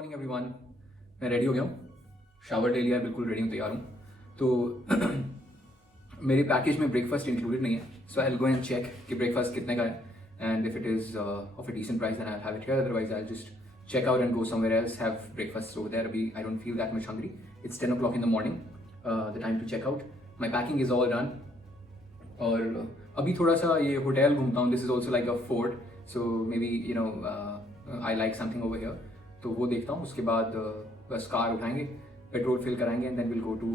Morning everyone. मैं ready हो गया हूँ, शावर ले लिया है, बिल्कुल रेडी हूँ, तैयार हूँ। तो मेरे पैकेज में ब्रेकफास्ट इंक्लूडेड नहीं है, so I will go and check कि ब्रेकफास्ट कितने का है, and if it is of a decent price then I will have it here, otherwise I just check out and go somewhere else, have breakfast over there. Abhi, I don't feel that much hungry. It's 10 o'clock in the morning, the time to check out. My packing is all done. और अभी थोड़ा सा ये hotel घूमता हूँ. This is also like a fort, so maybe I like something over here. तो वो देखता हूँ. उसके बाद बस कार उठाएंगे, पेट्रोल फिल कराएंगे, and then we'll go to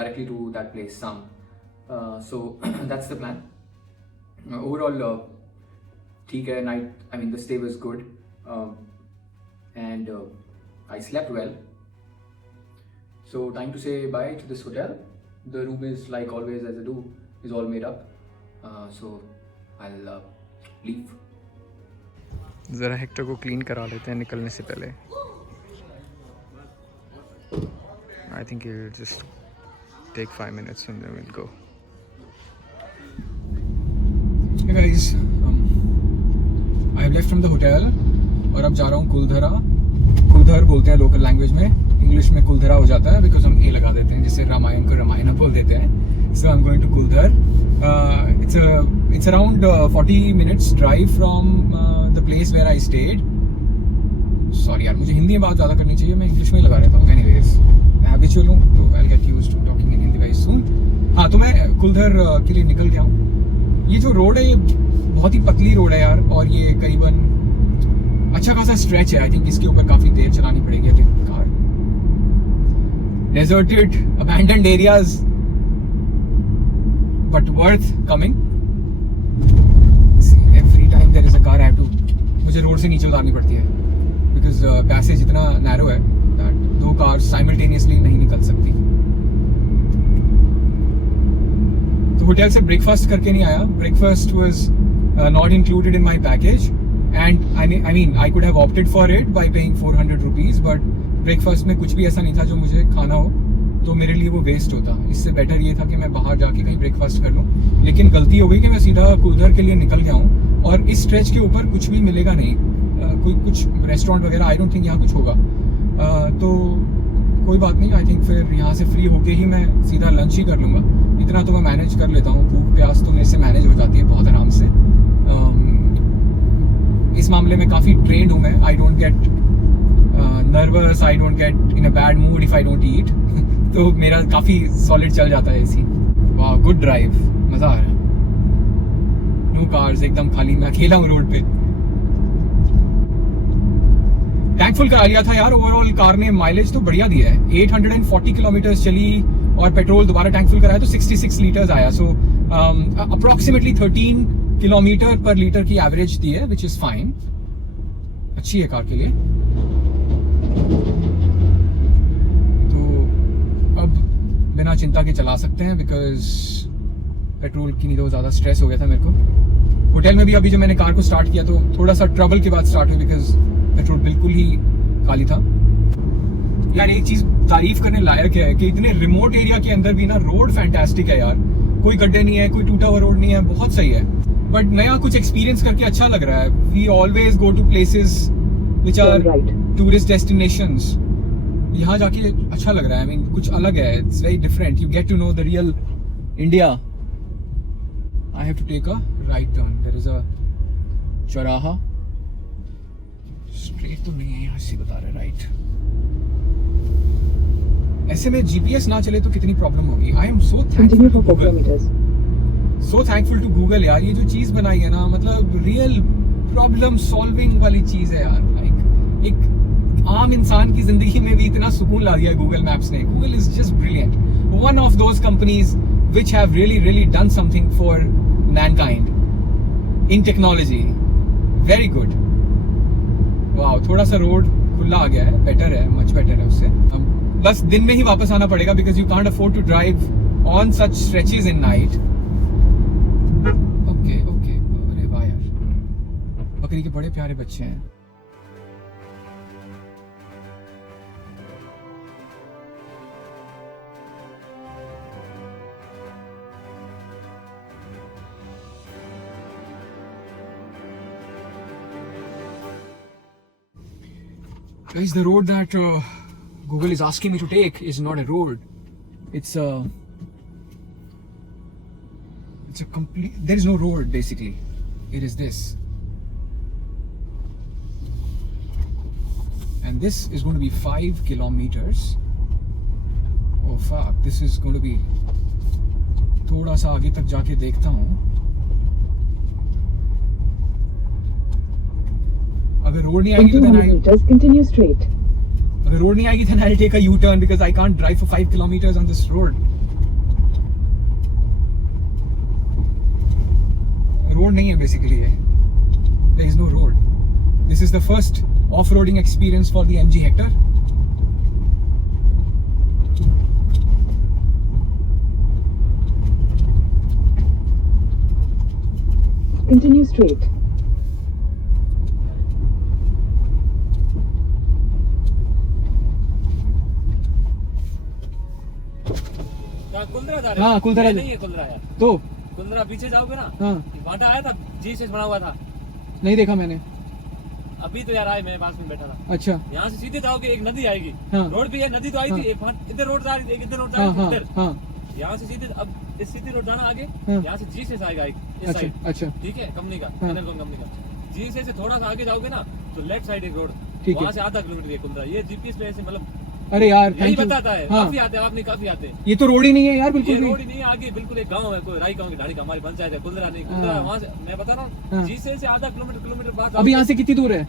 directly to that place, Sam. So that's the plan. Overall, ठीक है. Night, I mean the stay was good. And I slept well. So time to say bye to this hotel. The room is like always as I do, is all made up. So I'll leave. ज़रा Hector को clean करा लेते हैं निकलने से पहले. I think it'll just take 5 minutes and then we'll go. Hey guys, I've left from the hotel. और अब जा रहा हूँ कुलधरा. कुलधर बोलते हैं लोकल लैंग्वेज में, इंग्लिश में कुलधरा हो जाता है बिकॉज हम ए लगा देते हैं, जिससे रामायण को रामायणा बोल देते हैं. So I am going to Kuldhar. It's around 40 minutes drive from the place where I stayed. Sorry यार, मुझे हिंदी में बात ज़्यादा करनी चाहिए, मैं इंग्लिश में लगा रहता हूँ. एनीवेज, मैं हैबिचुअल हूँ तो I will get used to talking in Hindi very soon. हाँ, तो मैं कुलधर के लिए निकल गया हूँ. ये जो रोड है ये बहुत ही पतली रोड है यार, और ये करीबन अच्छा खासा स्ट्रेच है. आई थिंक इसके ऊपर काफी देर चलानी पड़ेगी अभी car. Deserted, abandoned areas, but worth coming. Every time there is a car I have to, मुझे रोड से नीचे उतारनी पड़ती है बिकॉज पैसेज इतना नैरो है दैट दो कार साइमल्टेनियसली नहीं निकल सकती. तो होटल से ब्रेकफास्ट करके नहीं आया. Breakfast was not included in my package. And I mean, I could have opted for it by paying 400 rupees, but breakfast में कुछ भी ऐसा नहीं था जो मुझे खाना हो, तो मेरे लिए वो वेस्ट होता. इससे बेटर ये था कि मैं बाहर जाके कहीं ब्रेकफास्ट कर लूँ. लेकिन गलती हो गई कि मैं सीधा कुलधर के लिए निकल गया हूँ, और इस स्ट्रेच के ऊपर कुछ भी मिलेगा नहीं. कोई कुछ रेस्टोरेंट वगैरह आई डोंट थिंक यहाँ कुछ होगा. तो कोई बात नहीं. आई थिंक फिर यहाँ से फ्री होके ही मैं सीधा लंच ही कर लूँगा. इतना तो मैं मैनेज कर लेता हूँ. भूख प्यास तो मेरे से मैनेज हो जाती है बहुत आराम से. इस मामले में काफ़ी ट्रेंड हूँ मैं. I don't get nervous, I don't get in a bad mood if I don't eat. तो मेरा काफ़ी सॉलिड चल जाता है ऐसी. वाह, गुड ड्राइव, मज़ा आ रहा है. नो कार्स, एकदम खाली, मैं अकेला हूँ रोड पे. टैंक फुल करा लिया था यार. ओवरऑल कार ने माइलेज तो बढ़िया दिया है. 840 किलोमीटर्स चली और पेट्रोल दोबारा टैंक फुल कराया तो 66 लीटर्स आया. सो अप्रोक्सीमेटली 13 किलोमीटर पर लीटर की एवरेज दी है, विच इज फाइन. अच्छी है कार के लिए. तो अब बिना चिंता के चला सकते हैं बिकॉज पेट्रोल की नहीं तो ज़्यादा स्ट्रेस हो गया था मेरे को. होटल में भी अभी जब मैंने कार को स्टार्ट किया तो थोड़ा सा ट्रबल के बाद स्टार्ट हुई बिकॉज पेट्रोल बिल्कुल ही खाली था. यार एक चीज़ तारीफ करने लायक है कि इतने रिमोट एरिया के अंदर भी ना रोड फैंटास्टिक है यार. कोई गड्ढे नहीं है, कोई टूटा हुआ रोड नहीं है, बहुत सही है. बट नया कुछ एक्सपीरियंस करके अच्छा लग रहा है. We always go to places which are tourist destinations. यहाँ जाके अच्छा लग रहा है. आई मीन कुछ अलग है. It's very different. You get to know the real India. I have to take a right turn. There is a चौराहा. स्ट्रेट तो नहीं है, यहाँ से बता रहे राइट. ऐसे में जीपीएस ना चले तो कितनी प्रॉब्लम होगी. I am so thankful to Google. So thankful to Google यार. ये जो चीज़ बनाई है ना, मतलब रियल प्रॉब्लम सॉल्विंग वाली चीज़ है यार. लाइक एक आम इंसान की जिंदगी में भी इतना सुकून ला दिया है गूगल मैप्स ने. Google is just brilliant. One of those companies which have really done something for Mankind in technology. Very good. वाह, थोड़ा सा रोड खुला आ गया है. बेटर है, मच बेटर है उससे. बस दिन में ही वापस आना पड़ेगा because you can't afford to drive on such stretches in night. Okay. अरे वाह यार, बकरी के बड़े प्यारे बच्चे हैं. Guys, the road that Google is asking me to take is not a road. It's a complete. There is no road basically. It is this, and this is going to be 5 kilometers. Oh fuck! This is going to be. थोड़ा सा आगे तक जाके देखता हूँ. अगर road नहीं आएगी तो Just continue straight. अगर रोड नहीं आएगी then I'll take a U-turn because I can't drive for 5 kilometers on this road. Road नहीं है basically ये. There is no road. This is the first off-roading experience for the MG Hector. Continue straight. कुंदरा जा रहे हाँ, कुंदरा नहीं है कुंदरा यार. तो कुंदरा पीछे जाओगे ना. हाँ. भाटा आया था जी6 बना हुआ था. नहीं देखा मैंने. अभी तो यार आए मेरे पास में बैठा था. अच्छा. यहाँ से सीधे जाओगे एक नदी आएगी. हाँ. रोड भी है नदी तो आई हाँ. थी. एक इधर रोड जा रही एक इधर रोड जा हाँ रही हाँ इधर. हाँ. यहाँ से सीधे अब इस सीधी रोड जाना आगे. हाँ. यहाँ से जी6 आएगा एक इस अच्छा साइड. अच्छा. ठीक है कंपनी का हाँ. कनेलकॉम कंपनी का. जी6 से थोड़ा सा आगे जाओगे ना तो लेफ्ट साइड एक रोड. ठीक है. वहाँ से आधा किलोमीटर ये कुंदरा. ये जीपीएस पे ऐसे मतलब अरे यार यही थैंक यू. बताता है. हाँ. काफी आते हैं आप नहीं काफी आते हैं. ये तो रोड ही नहीं है यार ये बिल्कुल भी. रोड ही नहीं है आगे बिल्कुल एक गांव है कोई राई गांव की ढाणी का हमारी पंचायत है. कुंदरा नहीं कुंदरा हाँ. वहाँ से मैं बता रहा हाँ. हूँ जी6 से आधा किलोमीटर बाद अभी यहाँ से कितनी दूर है?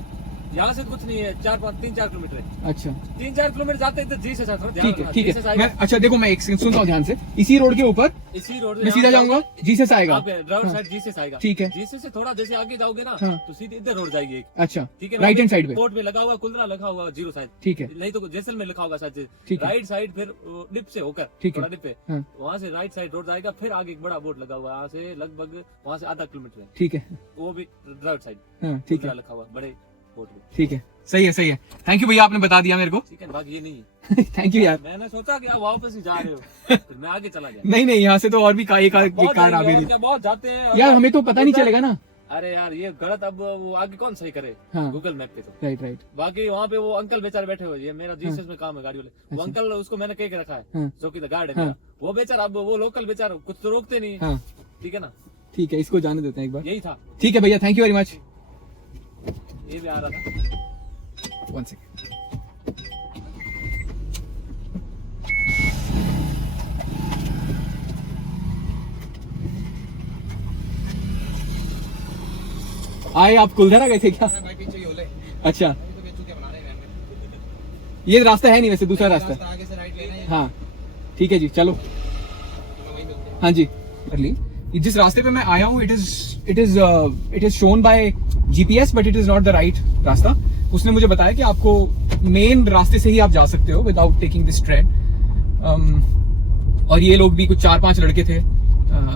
यहाँ से कुछ नहीं है 3-4 किलोमीटर है. अच्छा 3-4 किलोमीटर जाते हैं जी6 से थोड़ा ध्यान ठीक है रखना. ठीक जी6 है. आएगा. मैं अच्छा देखो मैं एक सेकंड सुनता हूँ ध्यान से. इसी रोड के ऊपर इसी रोड मैं सीधा जाऊंगा जी6 आएगा. राइट हाँ. साइड जी6 आएगा. ठीक है. जी6 से थोड़ा जैसे आगे जाओगे ना हाँ. तो सीधे इधर रोड जाएगी एक. अच्छा ठीक है. राइट हैंड साइड पे. कोर्ट पे लगा हुआ कुंदरा लगा हुआ जीरो साइड. ठीक है नहीं तो जैसलमेर लिखा होगा शायद. ठीक है. राइट साइड फिर डिप से होकर ठीक है. थोड़ा डिप पे हाँ. वहाँ से राइट साइड रोड जाएगा. फिर आगे एक बड़ा बोर्ड लगा हुआ है. यहाँ से लगभग वहाँ से आधा किलोमीटर है. ठीक है. वो भी राइट साइड हाँ ठीक है लिखा हुआ बड़े बोर्ड पे. ठीक है. सही है सही है. थैंक यू भैया आपने बता दिया मेरे को. ठीक है. बाकी ये नहीं है. थैंक यू यार. मैंने सोचा कि आप वापस ही जा रहे हो फिर मैं आगे चला गया. नहीं नहीं यहाँ से तो और भी एक कार बहुत आ जाएंगे, गई और थी. क्या बहुत जाते हैं. यार हमें तो पता नहीं चलेगा ना. अरे यार ये गलत. अब वो आगे कौन सही करे हाँ. गूगल मैप पे तो. Right right. बाकी वहाँ पे वो अंकल बेचारे बैठे हुए. ये मेरा जीसस में काम है गाड़ी वाले. वो अच्छा. अंकल उसको मैंने कह के रखा है हाँ. जो कि गार्ड है हाँ. मेरा. वो बेचारा अब वो लोकल बेचारा कुछ तो रोकते नहीं. हाँ ठीक है ना. ठीक है इसको जाने देते हैं एक बार. यही था. ठीक है भैया थैंक यू वेरी मच. ये भी आ रहा था. One second. आए आप कुलधरा गए थे क्या? अच्छा ये रास्ता है नहीं वैसे दूसरा रास्ता. हाँ ठीक है जी चलो. हाँ जी कर ली. जिस रास्ते पे मैं आया हूँ it is shown by GPS but it is not the right रास्ता. उसने मुझे बताया कि आपको मेन रास्ते से ही आप जा सकते हो विदाउट टेकिंग दिस ट्रेन. और ये लोग भी कुछ 4-5 लड़के थे.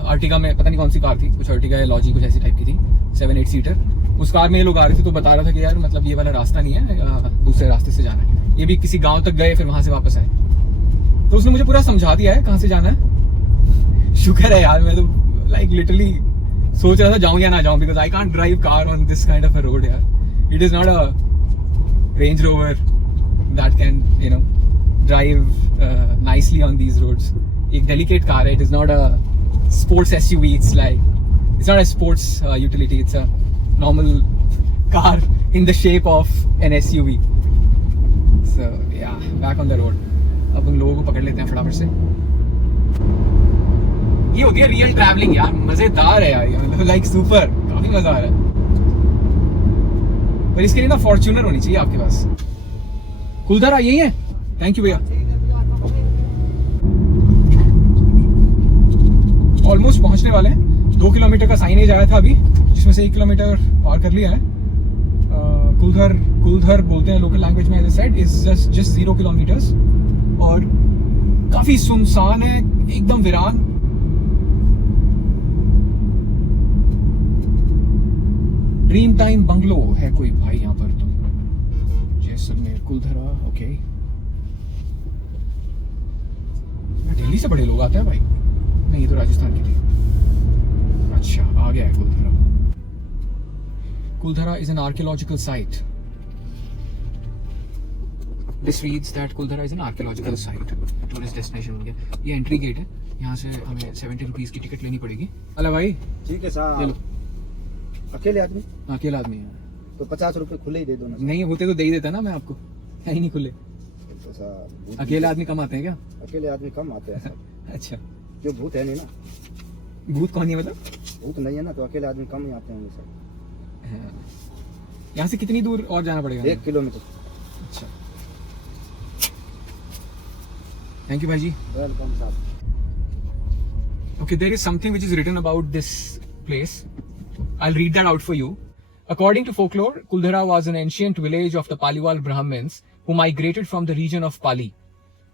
अर्टिगा में पता नहीं कौन सी कार थी. कुछ अर्टिगा या लॉजी कुछ ऐसी टाइप की थी 7-8 सीटर. उस कार में ये लोग आ रहे थे तो बता रहा था कि यार मतलब ये वाला रास्ता नहीं है दूसरे रास्ते से जाना है. ये भी किसी गांव तक गए फिर वहां से वापस आए. तो उसने मुझे पूरा समझा दिया है कहाँ से जाना है. शुक्र है यार. मैं तो लाइक लिटरली सोच रहा था जाऊं या ना जाऊं because I can't drive car on this kind of a road यार. It is not a range rover that can you know drive nicely on these roads. एक डेलिकेट कार है. It is not a sports SUV. It's not a sports utility. It's a normal car in the shape of an SUV. So yeah, back on the road. अब उन लोगों को पकड़ लेते हैं फटाफट से. ये होती है रियल ट्रैवलिंग यार. मजेदार है यार. मतलब लाइक सुपर. काफी मजा आ रहा है. पर इसके लिए ना फॉर्च्यूनर होनी चाहिए आपके पास. कुलधरा यही है. थैंक यू भैया. ऑलमोस्ट पहुंचने वाले हैं. 2 किलोमीटर का साइनेज आया था अभी जिसमें से 1 किलोमीटर पार कर लिया है. कुलधर बोलते हैं लोकल लैंग्वेज में. साइड इज जस्ट 0 किलोमीटर्स और काफी सुनसान है. एकदम वीरान. ड्रीम टाइम बंगलो है कोई भाई यहाँ पर. तो जैसलमेर कुलधरा. ओके दिल्ली से बड़े लोग आते हैं भाई. नहीं ये तो राजस्थान की थी. अच्छा आ गया है Kuldhara. Kuldhara is an archaeological site. This reads that Kuldhara is an archaeological site, tourist destination बन गया। ये एंट्री गेट है, यहाँ से हमें 70 रुपीज़ की टिकट लेनी पड़ेगी। अला भाई ठीक है ले साहब। लो। अकेले आदमी अकेला आदमी है, तो 50 रुपए खुले ही दे दो ना। नहीं होते तो दे ही देता ना मैं आपको, है ही नहीं खुले। तो साहब अकेले आदमी कम आते हैं क्या? अकेले आदमी कम आते हैं साहब। अच्छा, जो भूत है नहीं ना, भूत कौन है मतलब? भूत नहीं है ना, तो अकेले आदमी कम ही आते होंगे सर। यहाँ से कितनी दूर और जाना पड़ेगा? 1 किलोमीटर। अच्छा, थैंक यू भाई जी। वेलकम साहब। Okay, there is something which is written about this place. I'll read that out for you. According to folklore, Kuldhara was an ancient village of the Paliwal Brahmins who migrated from the region of Pali.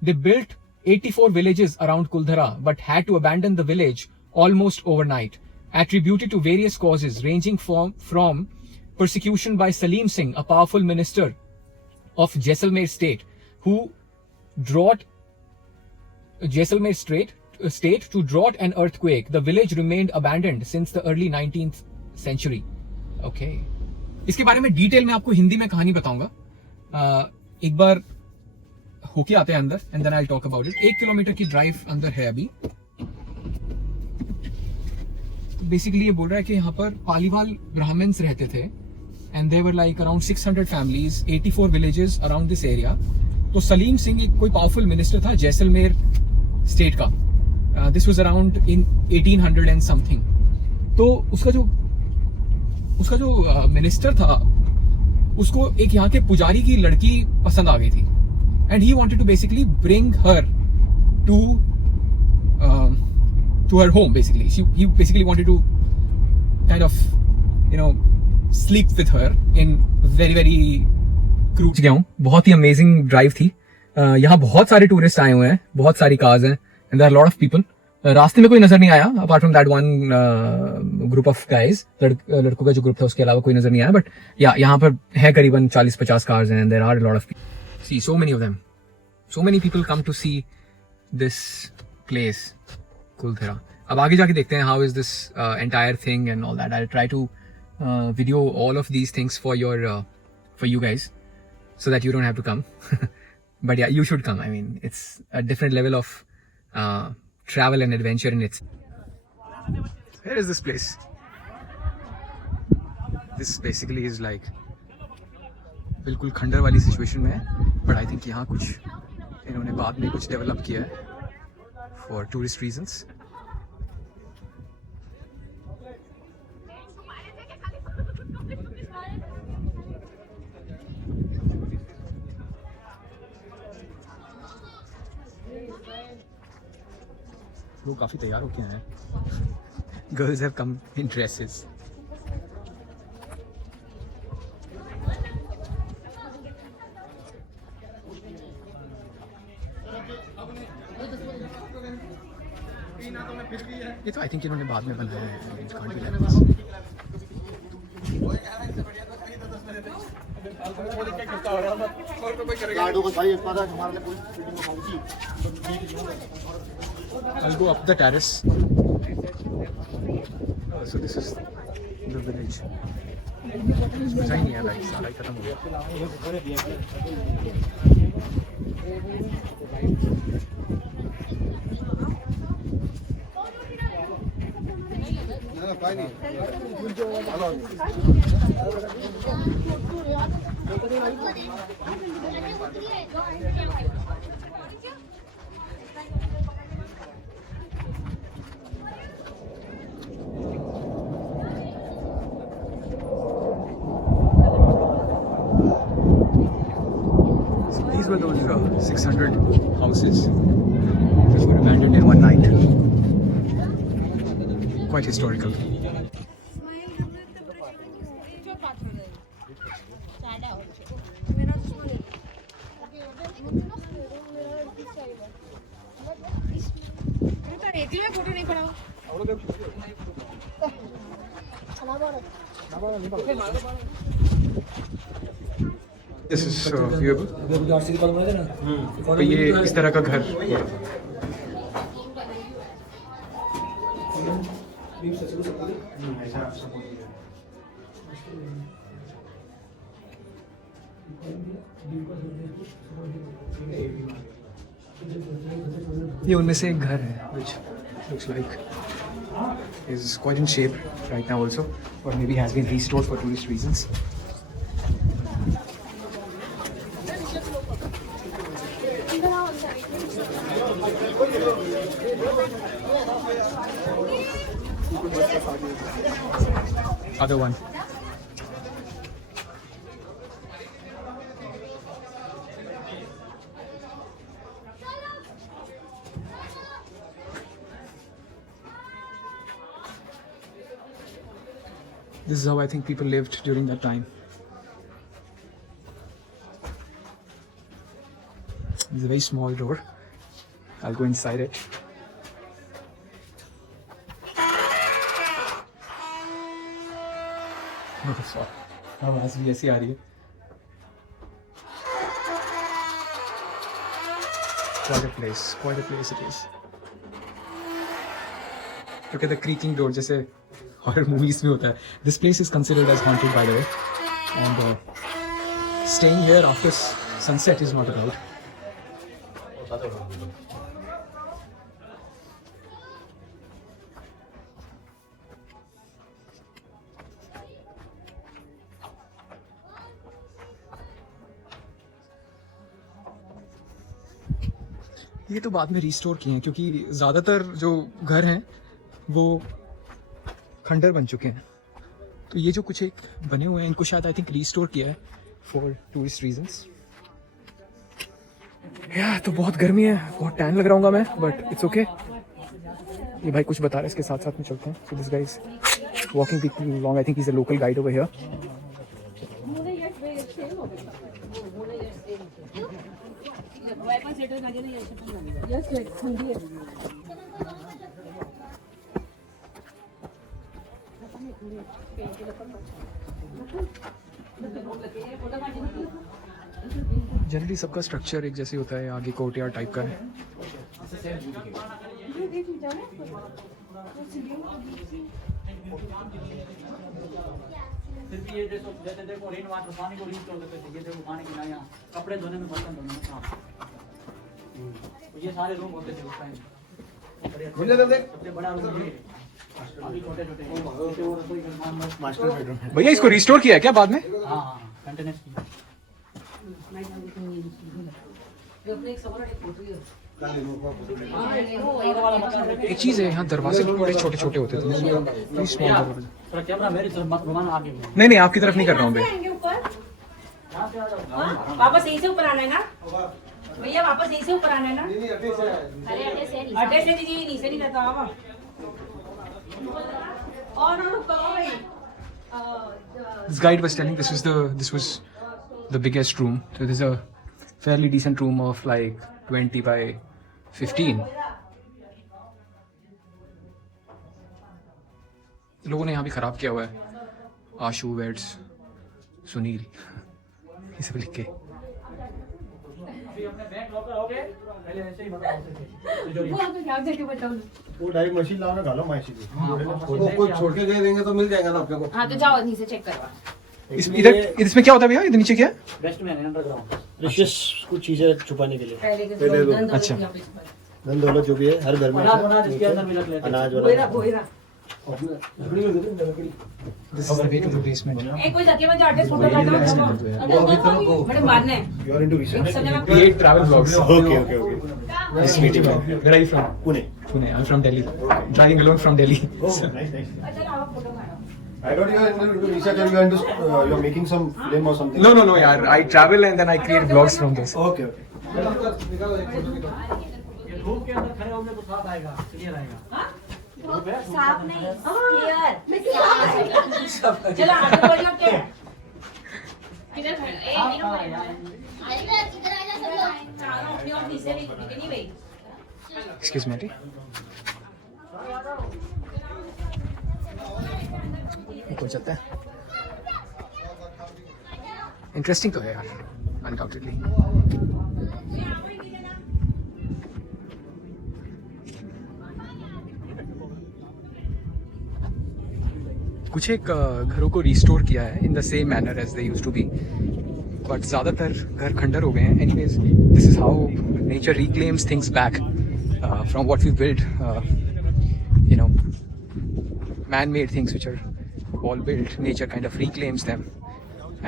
They built 84 villages around Kuldhara but had to abandon the village almost overnight, attributed to various causes ranging from persecution by Salim Singh, a powerful minister of Jaisalmer state, who brought Jaisalmer state to drought and earthquake. The village remained abandoned since the early 19th century. Okay. इसके बारे में detail में आपको हिंदी में कहानी बताऊंगा। एक बार होके आते हैं अंदर and then I will talk about it. 1 kilometre की ड्राइव अंदर है अभी। बेसिकली ये बोल रहा है कि यहाँ पर पालीवाल ब्राह्मण्स रहते थे and they were like around 600 families, 84 villages around this area. तो सलीम सिंह एक कोई पावरफुल मिनिस्टर था जैसलमेर स्टेट का। This was around in 1800 and something. तो उसका जो मिनिस्टर था, उसको एक यहाँ के पुजारी की लड़की पसंद आ गई थी and he wanted to basically bring her to her home. Basically he basically wanted to kind of sleep with her in very crude। गया हूँ, बहुत ही अमेजिंग ड्राइव थी। यहाँ बहुत सारे टूरिस्ट आए हुए हैं, बहुत सारी कार्स हैं and there are lot of people. रास्ते में कोई नजर नहीं आया apart from that one group of guys. लड़कों का जो ग्रुप था उसके अलावा कोई नजर नहीं आया। बट यहाँ पर है करीबन 40-50 कार्स हैं and there are lot of people. See so many of them, so many people come to see this place Kuldhara। अब आगे जाके देखते हैं how is this entire thing and all that. I try to video all of these things for you guys so that you don't have to come। But yeah, you should come. I mean, it's a different level of travel and adventure in it। Where is this place? This basically is like बिल्कुल खंडर वाली situation में है, but I think यहाँ कुछ इन्होंने बाद में कुछ डेवलप किया है फॉर टूरिस्ट रीजंस। लोग काफ़ी तैयार होके आए हैं। Girls have come in dresses. ये तो आई थिंक इन्होंने बाद में बनाया है। It can't be like this। I'll go up the terrace। So this is the village। मजा ही नहीं आया भाई, सारा ही खत्म हो गया। These were those 600 houses which were abandoned in one night। Quite historical। This is viewable। तो ये इस तरह का घर ये उनमें से एक घर है which looks like is quite in shape right now also, or maybe has been restored for tourist reasons. Other one. This is how I think people lived during that time. It's a very small door. I'll go inside it. What the fuck? आवाज भी ऐसी आ रही है. Quite a place it is. Look at the creaking door, जैसे horror movies में होता है. This place is considered as haunted, by the way, and staying here after sunset is not allowed. ये तो बाद में रिस्टोर किए हैं क्योंकि ज़्यादातर जो घर हैं वो खंडर बन चुके हैं. तो ये जो कुछ एक बने हुए हैं इनको शायद आई थिंक रिस्टोर किया है फॉर टूरिस्ट रीजंस. यार तो बहुत गर्मी है, बहुत टैन लग रहा हूँ मैं, बट इट्स ओके. ये भाई कुछ बता रहे हैं, इसके साथ साथ में चलते हैं. So this guys walking people long. I think is a local guide over here. Generally सबका स्ट्रक्चर एक जैसे होता है. आगे कोर्टयार्ड टाइप का है. सिर्फ ये देखो, जैसे देखो रेन वाटर पानी को रीस्टोर करते थे. ये देखो पानी गिरा यहाँ, कपड़े धोने में, बर्तन धोने में काम. ये सारे रूम होते थे उस टाइम. सबसे बड़ा रूम ये, अभी छोटे छोटे मास्टर बेडरूम है. भैया इसको रिस्टोर किया है क्या बाद में? हाँ कंटेनर्स की. एक चीज़ है, यहाँ दरवाजे बड़े छोटे छोटे होते थे. Very small दरवाजे. थोड़ा कैमरा मेरी तरफ मत घुमाना आगे. नहीं नहीं, आपकी तरफ नहीं कर रहा हूँ मैं. वापस यहीं से ऊपर आना है ना भैया, वापस यहीं से ऊपर आना है ना. अरे अड्डे से दीजिए, नीचे नहीं रहता. और भाई This guide was telling this was the biggest room. So there's a fairly decent room of like 20 by 15. लोगों ने यहाँ भी खराब किया हुआ है. आशु वेड्स सुनील ये सब लिख के. वो डायरेक्ट मशीन लाओ ना, डालो मशीन. वो कोई छोड़ के दे देंगे तो मिल जाएगा ना अपने को. हाँ तो जाओ नीचे चेक करवा. इधर इसमें क्या होता है भैया? इधर नीचे क्या है? Batsman underground. प्रेशियस कुछ चीजें छुपाने के लिए. पहले के अच्छा. धन दौलत जो भी है हर घर में अनाज इसके अंदर भी रख लेते हैं. अनाज बोयरा वाला. बोयरा. This is the way to the basement. एक कोई धक्के में जो आर्टिस्ट फोटो काटो मैडम मारना है. You are into research. सब जगह Create travel vlogs. Okay okay okay. Nice meeting you. Where are you from? Pune. Pune. I'm from Delhi. Driving alone from Delhi. Nice nice. अच्छा आओ फोटो मारो. I thought you were into research and you are making some film or something. No, yaar. I travel and then I create vlogs from this. Okay okay. ये धूप के अंदर खड़े होंगे तो साफ आएगा, क्लियर आएगा. साफ नहीं क्लियर. चलो आगे बोलिए क्या है. किधर खड़े? ए इधर आ जा सब लोग. अपनी और नीचे नहीं भाई. Excuse me. कोई चलता है. इंटरेस्टिंग तो है यार, अनडाउटेडली. कुछ एक घरों को रिस्टोर किया है in the same manner as they used to be. But ज़्यादातर घर खंडर हो गए हैं. Anyways this is how nature reclaims things back from what we build. You know, man-made things which are all built, nature kind of reclaims them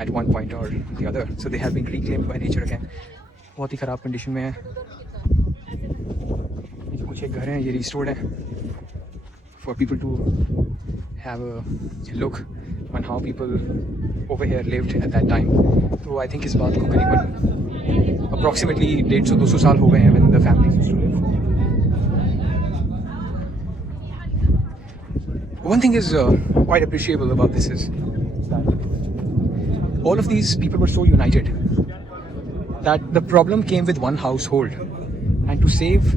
at one point or the other. So they have been reclaimed by nature again. बहुत ही ख़राब condition में है. ये जो कुछ एक घर हैं ये रिस्टोर्ड हैं for people to have a look on how people over here lived at that time. तो I think इस बात को करीबन approximately 150-200 साल हो गए हैं when the family used to live. One thing is quite appreciable about this is that all of these people were so united that the problem came with one household, and to save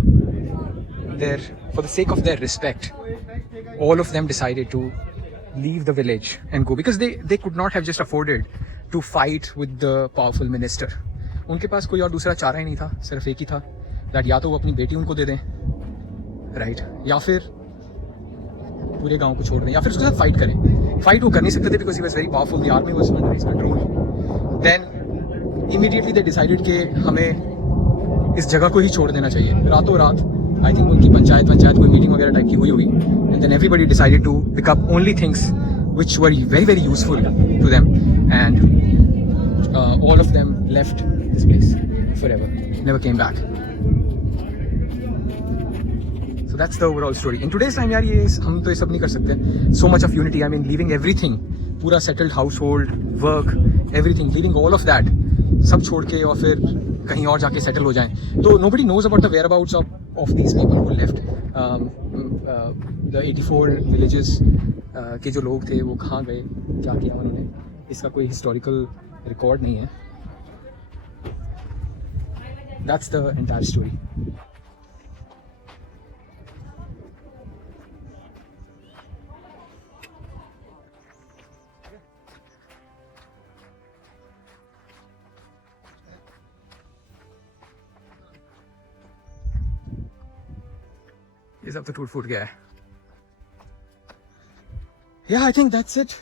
for the sake of their respect, all of them decided to leave the village and go, because they could not have just afforded to fight with the powerful minister. उनके पास कोई और दूसरा चारा ही नहीं था, सिर्फ एक ही था that या तो वो अपनी बेटी उनको दे दें, राइट, या फिर पूरे गांव को छोड़ दें, या फिर उसके साथ फाइट करें. फाइट वो कर नहीं सकते थे because he was very powerful, the army was under his control. Then immediately they decided कि हमें इस जगह को ही छोड़ देना चाहिए. रातों रात आई थिंक उनकी पंचायत कोई मीटिंग वगैरह टाइप की हुई होगी, and then everybody decided to pick up only things which were very very useful to them, and all of them left this place forever, never came back. So that's the overall story. In today's time यार ये हम तो ये सब नहीं कर सकते. So much of unity, I mean leaving everything, पूरा settled household, work, everything, leaving all of that, सब छोड़ के और फिर कहीं और जाके settle हो जाएं. तो nobody knows about the whereabouts of these people who left. The 84 villages के जो लोग थे वो कहाँ गए, क्या किया उन्होंने, इसका कोई historical record नहीं है. That's the entire story. ये सब तो टूट फूट गया है. Yeah, I think that's it.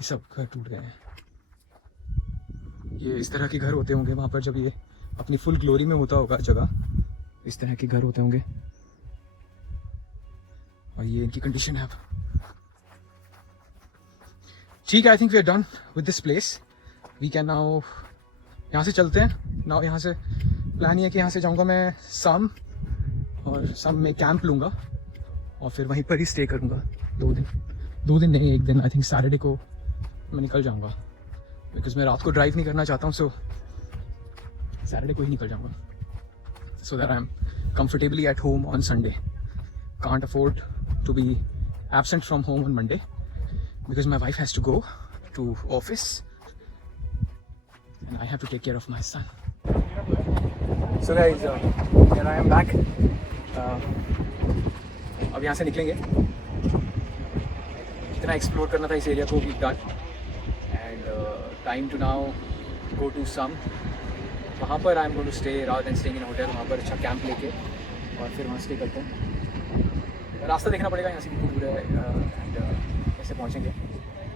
ये सब घर टूट गए हैं. ये इस तरह के घर होते होंगे वहां पर जब ये अपनी फुल ग्लोरी में होता होगा जगह, इस तरह के घर होते होंगे. और ये इनकी कंडीशन है अब. ठीक है, I think we are done with this place. We can now यहाँ से चलते हैं. नाउ यहाँ से प्लान ये है कि यहाँ से जाऊँगा मैं सम, और सम में कैंप लूँगा और फिर वहीं पर ही स्टे करूँगा 2 दिन. 2 दिन नहीं, 1 दिन. आई थिंक सैटरडे को मैं निकल जाऊँगा बिकॉज मैं रात को ड्राइव नहीं करना चाहता हूँ. सो सैटरडे को ही निकल जाऊँगा so that I am comfortably at home on Sunday. Can't afford to be absent from home on Monday because my wife has to go to office and I have to take care of my son. So guys, here I am back. अब यहाँ से निकलेंगे. जितना explore करना था इस area को we've done and time to now go to some. वहाँ पर I'm going to stay rather than staying in a hotel. वहाँ पर अच्छा कैंप लेके और फिर वहाँ स्टे करते हैं. रास्ता देखना पड़ेगा यहाँ से कितनी दूर है एंड कैसे पहुँचेंगे.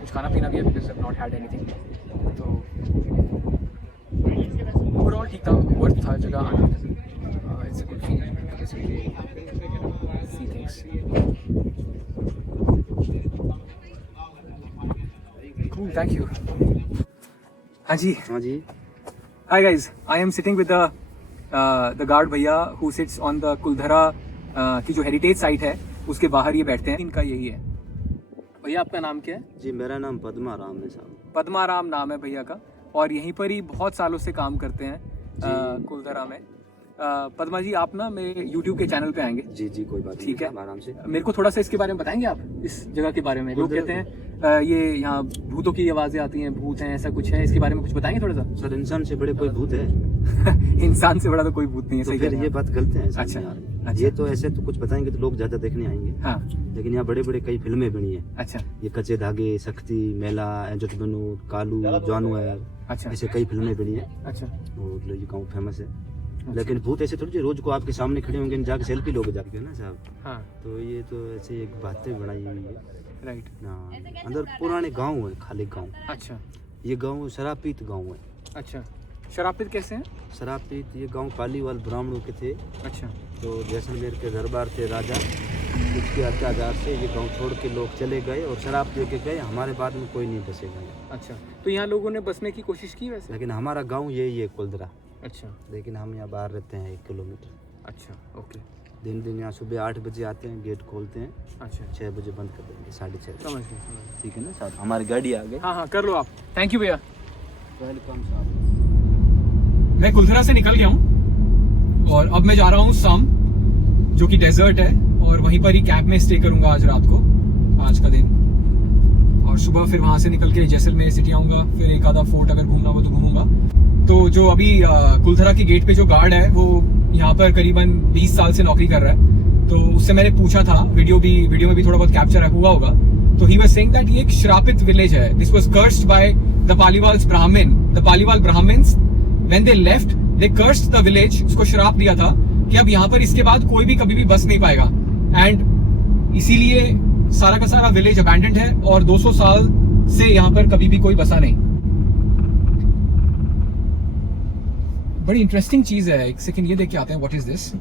कुछ खाना पीना भी है because I have not had anything. तो ओवरऑल ठीक था, वर्थ था जगह आना. It's a good feel because we see things. Cool, thank you. हाँ जी. Hi guys, I am sitting with the guard भैया who sits on the Kuldhara की जो हेरिटेज साइट है उसके बाहर ये बैठते हैं. इनका यही है. भैया आपका नाम क्या है? जी मेरा नाम पद्मा राम है साहब. पद्मा राम नाम है भैया का और यहीं पर ही बहुत सालों से काम करते हैं कुलधरा में. पद्मा जी आप ना मेरे YouTube के चैनल पे आएंगे. जी कोई बात नहीं. ठीक है, आराम से. मेरे को थोड़ा सा इसके बारे में बताएंगे आप, इस जगह के बारे में. लोग कहते हैं ये यहाँ भूतों की आवाजें आती हैं, भूत हैं, ऐसा कुछ है, इसके बारे में कुछ बताएंगे थोड़ा सा? सर इंसान से बड़े कोई भूत है इंसान से बड़ा तो कोई भूत नहीं है, तो सही फिर कह रहे ये हैं बात गलत है। अच्छा, समझ में आ रही है। अच्छा। ये तो ऐसे तो कुछ बताएंगे तो लोग ज्यादा देखने आएंगे। आप। हाँ, लेकिन यहाँ बड़े बड़े कई फिल्में बनी है। अच्छा ये कच्चे धागे, शक्ति, मेला, एंजट बनू, कालू, जानवर, अच्छा ऐसे कई फिल्में बनी है अच्छा और ये गाँव फेमस है। लेकिन भूत ऐसे थोड़ी रोज को आपके सामने खड़े होंगे जाके सेल्फी लोगे जाके ना साहब। हाँ, तो ये तो ऐसे एक बातें बनाई हुई है राइट, ना। अंदर पुराने गांव है, खाली गांव। अच्छा ये गांव शराब पीत गांव है। अच्छा। शराब पीते कैसे हैं? शराब पीत ये गांव पालीवाल ब्राह्मणों के थे। अच्छा तो जैसलमेर के दरबार थे राजा, उसके अत्याचार से ये गांव छोड़ के लोग चले गए और शराब दे के गए। हमारे बाद में कोई नहीं बसेगा यहाँ। अच्छा, तो यहाँ लोगों ने बसने की कोशिश की वैसे? लेकिन हमारा गांव यही है कुलदरा। अच्छा लेकिन हम यहाँ बाहर रहते हैं 1 किलोमीटर। अच्छा, ओके, दिन यहाँ सुबह 8 बजे आते हैं, गेट खोलते हैं, अच्छा 6 बजे बंद कर देंगे, 6:30। समझ गया। ठीक है ना साहब, हमारी गाड़ी आ गई। हाँ हाँ, कर लो आप। थैंक यू भैया। वेलकम साहब। मैं कुलधरा से निकल गया हूँ और अब मैं जा रहा हूँ सम, जो कि डेजर्ट है, और वहीं पर ही कैंप में स्टे करूंगा आज रात को, आज का दिन। और सुबह फिर वहां से निकल के जैसलमेर सिटी आऊंगा, फिर एक आधा फोर्ट अगर घूमना हो तो घूमूंगा। तो जो अभी कुलधरा के गेट पे जो गार्ड है वो यहाँ पर करीबन 20 साल से नौकरी कर रहा है। तो उससे मैंने पूछा था, वीडियो में भी थोड़ा बहुत कैप्चर हुआ होगा। तो ही वाज सेइंग दैट ये एक श्रापित विलेज है। This was cursed by the Paliwal Brahmins when they left, they cursed the village. उसको श्राप दिया था कि अब यहाँ पर इसके बाद कोई भी कभी भी बस नहीं पाएगा, एंड इसीलिए सारा का सारा विलेज अबैंडन्ड है और 200 साल से यहाँ पर कभी भी कोई बसा नहीं। बड़ी इंटरेस्टिंग चीज है। एक सेकंड ये देख के आते हैं, what is this?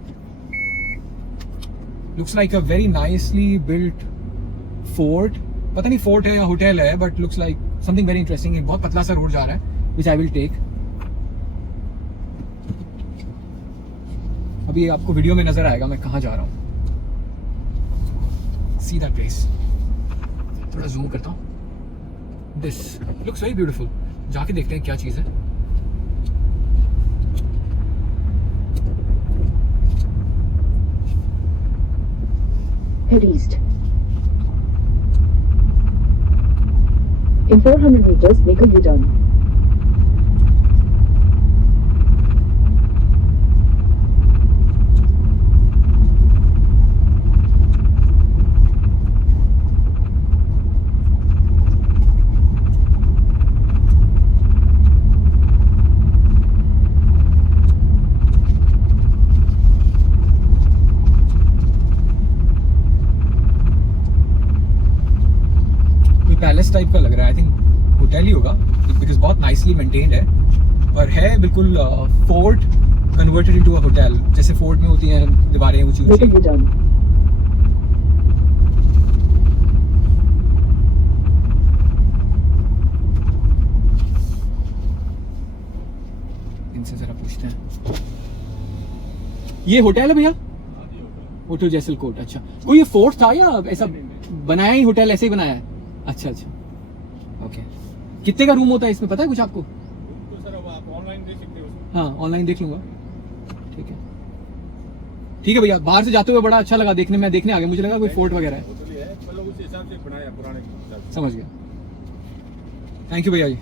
Looks like a very nicely built fort. पता नहीं फोर्ट है या होटल है, but looks like something very interesting. एक बहुत पतला सा रोड जा रहा है, विच आई विल टेक। अभी आपको वीडियो में नजर आएगा मैं कहाँ जा रहा हूँ। सी दैट प्लेस, थोड़ा जूम करता हूँ। This looks very beautiful. जाके देखते हैं क्या चीज है। Head east. In 400 meters, make a U-turn. Palace type का लग रहा है। आई थिंक होटल ही होगा, बिकॉज बहुत नाइसली मेंटेन्ड है और है बिल्कुल fort converted into a hotel. जैसे फोर्ट में होती हैं दीवारें ऊंची Make a ऊंची। U-turn. इनसे जरा पूछते हैं, ये होटल है भैया? होटल जैसलकोट। अच्छा, कोई ये फोर्ट था या ऐसा बनाया ही होटल ऐसे ही बनाया है? अच्छा अच्छा, ओके। कितने का रूम होता है इसमें, पता है कुछ आपको? तो सर अब आप ऑनलाइन देख सकते हो। हाँ, ऑनलाइन देख लूंगा। ठीक है, ठीक है भैया। बाहर से जाते हुए बड़ा अच्छा लगा देखने, मैं देखने आ गया, मुझे लगा कोई फोर्ट वगैरह है। होटल है, मतलब उस हिसाब से बनाया पुराने हिसाब से। समझ गया, थैंक यू भैया ji.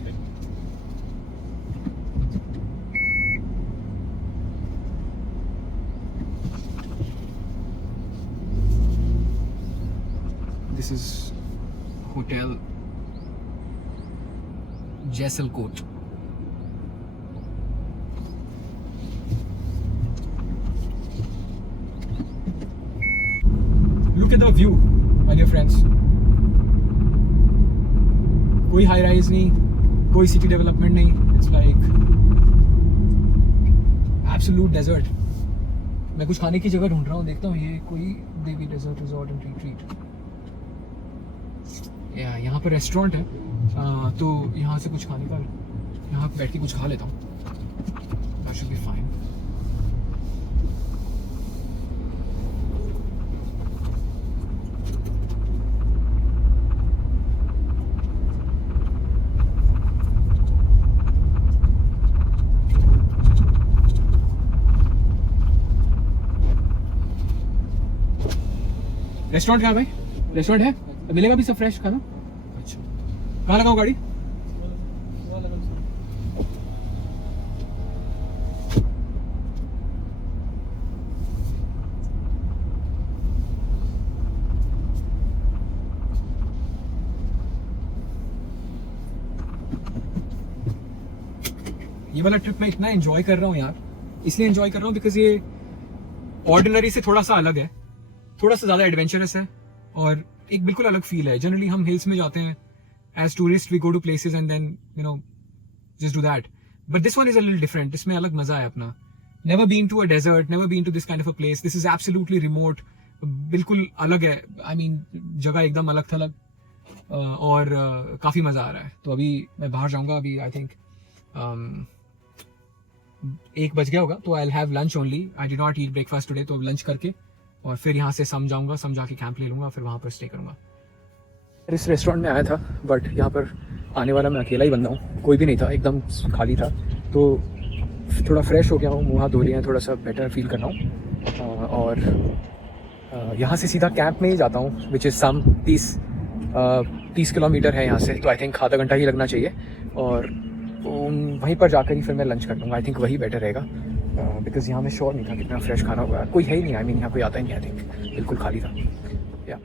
This is hotel Jaisalkot. Look at the view, my dear friends. कोई हाई राइज नहीं, कोई सिटी डेवलपमेंट नहीं। It's like absolute desert. मैं कुछ खाने की जगह ढूंढ रहा हूँ, देखता हूँ ये कोई देवी डेजर्ट रिजॉर्ट एंड रिट्रीट। यहाँ पर रेस्टोरेंट है, तो यहाँ से कुछ खाने का, यहाँ बैठ के कुछ खा लेता हूँ। That should be fine. Restaurant कहाँ भाई? रेस्टोरेंट है? मिलेगा भी सब फ्रेश खाना? अच्छा, कहाँ लगाऊं गाड़ी? ये वाला ट्रिप मैं इतना एंजॉय कर रहा हूँ यार, इसलिए एंजॉय कर रहा हूँ बिकॉज ये ऑर्डिनरी से थोड़ा सा अलग है, थोड़ा सा ज़्यादा एडवेंचरस है और एक बिल्कुल अलग फील है. जनरली हम हिल्स में जाते हैं as tourist, we go to places and then you know just do that, but this one is a little different. इसमें अलग मजा है अपना. Never been to a desert, never been to this kind of a place. This is absolutely remote, बिल्कुल अलग है. I mean जगह एकदम अलग थलग और काफ़ी मज़ा आ रहा है. तो अभी मैं बाहर जाऊँगा. अभी आई थिंक 1 बज गया होगा, तो I will have lunch only. I did not eat breakfast today, तो अब लंच करके और फिर यहाँ से सम जाऊँगा, सम जाके कैंप ले लूँगा, फिर वहाँ पर स्टे करूँगा. इस रेस्टोरेंट में आया था बट यहाँ पर आने वाला मैं अकेला ही बंदा हूँ, कोई भी नहीं था, एकदम खाली था. तो थोड़ा फ्रेश हो गया हूँ, मुँह हाथ धो लिया है, थोड़ा सा बेटर फील कर रहा हूँ और यहाँ से सीधा कैंप में ही जाता हूँ, विच इज़ सम 30 किलोमीटर है यहाँ से. तो आई थिंक आधा घंटा ही लगना चाहिए और वहीं पर जाकर ही फिर मैं लंच कर लूँगा. आई थिंक वही बेटर रहेगा बिकॉज यहाँ में श्योर नहीं था कितना फ्रेश खाना होगा. कोई है ही नहीं, आई मीन यहाँ कोई आता ही नहीं. आई थिंक बिल्कुल खाली था. या